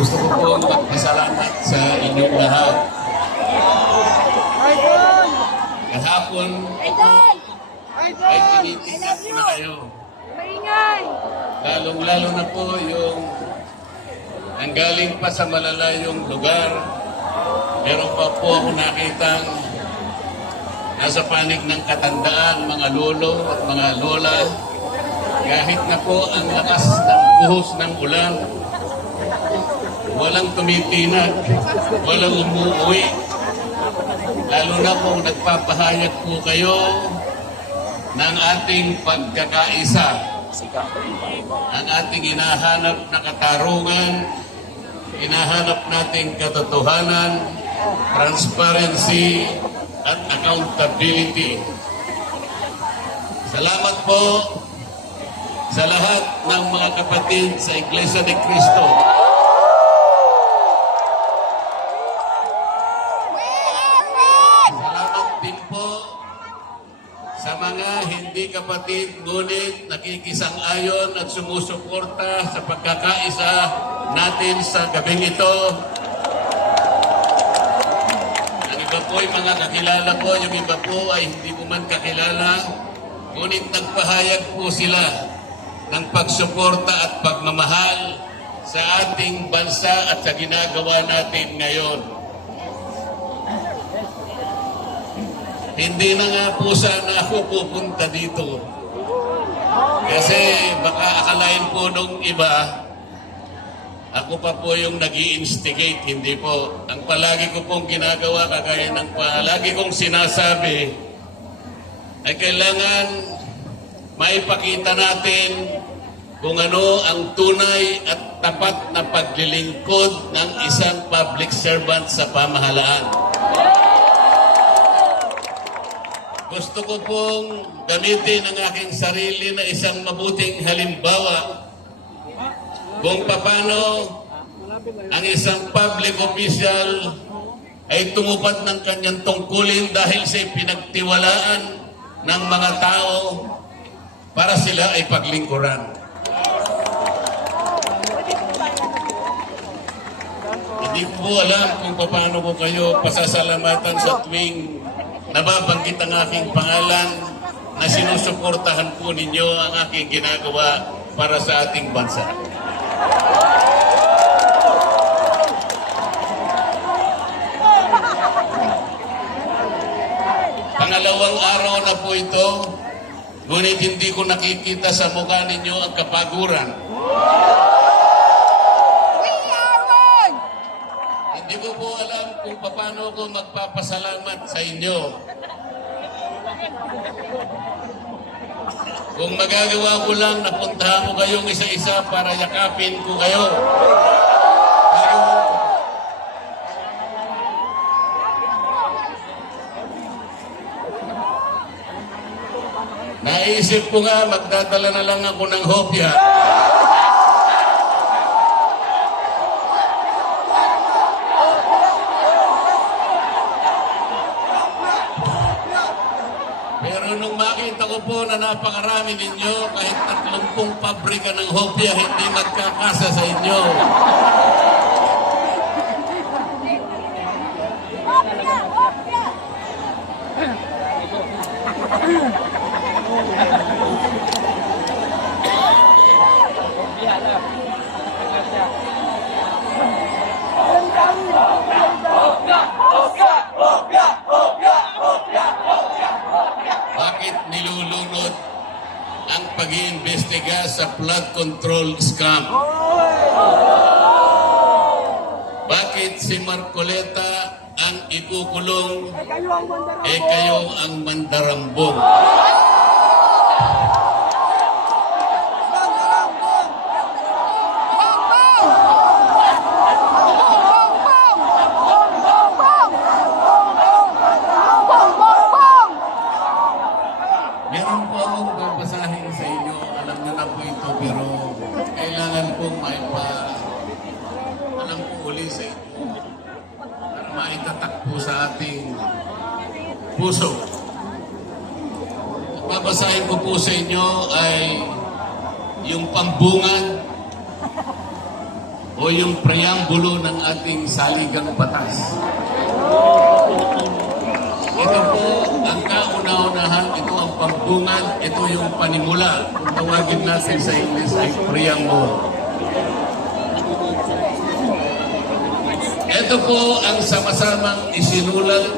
Gusto ko pong magpasalamat sa inyong lahat. Kahapon ay tinitingnan ko na kayo. Lalong-lalo na po yung nanggaling pa sa malalayong lugar. Meron pa po ako nakitang nasa panig ng katandaan, mga lolo at mga lola. Kahit na po ang lakas ng buhos ng ulan, walang tumitinag, walang umuwi. Lalo na kung nagpapahayag po kayo ng ating pagkakaisa, ang ating hinahanap na katarungan, hinahanap nating katotohanan, transparency, at accountability. Salamat po sa lahat ng mga kapatid sa Iglesia ni Cristo. Salamat din po sa mga hindi kapatid ngunit nakikisang-ayon at sumusuporta sa pagkakaisa natin sa gabing ito. Ang iba po ay mga kakilala ko, yung iba po ay hindi ko man kakilala, ngunit nagpahayag po sila ng pagsuporta at pagmamahal sa ating bansa at sa ginagawa natin ngayon. Hindi na nga po sana ako pupunta dito. Kasi baka akalain po nung iba, ako pa po yung nag-i-instigate. Hindi po. Ang palagi ko pong ginagawa, kagaya ng palagi kong sinasabi, ay kailangan maipakita natin kung ano ang tunay at tapat na paglilingkod ng isang public servant sa pamahalaan. Gusto ko pong gamitin ang aking sarili na isang mabuting halimbawa kung paano ang isang public official ay tumupad ng kanyang tungkulin dahil sa pinagtiwalaan ng mga tao para sila ay paglingkuran. Hindi ko po alam kung paano ko kayo pasasalamatan sa tuwing nababanggit ang aking pangalan na sinusuportahan po ninyo ang aking ginagawa para sa ating bansa. Pangalawang araw na po ito, ngunit hindi ko nakikita sa mukha ninyo ang kapaguran. Hindi ko po alam kung paano ko magpapasalamat sa inyo. Kung magagawa ko lang, napuntahan ko kayong isa-isa para yakapin ko kayo. Naisip ko nga, magdadala na lang ako ng hopya. Pero nung makita ko po na napakarami ninyo, kahit 30 pabrika ng hopya, hindi magkakasa sa inyo. Bakit nilulunod ang pag-iimbestiga sa flood control scam? Bakit si Marcoleta ang ikukulong, kayo ang mandarambong? Meron po akong babasahin sa inyo. Alam nyo na po ito, pero kailangan pong alam po uli sa inyo para maitatak po sa ating puso. Ang babasahin ko po sa inyo ay yung pambungan o yung preambulo ng ating saligang batas. Ito po ang kauna-unahan, ito ang pambungan, ito yung panimula. Kung tawagin natin sa English ay preamble. Ito po ang sama-samang isinulat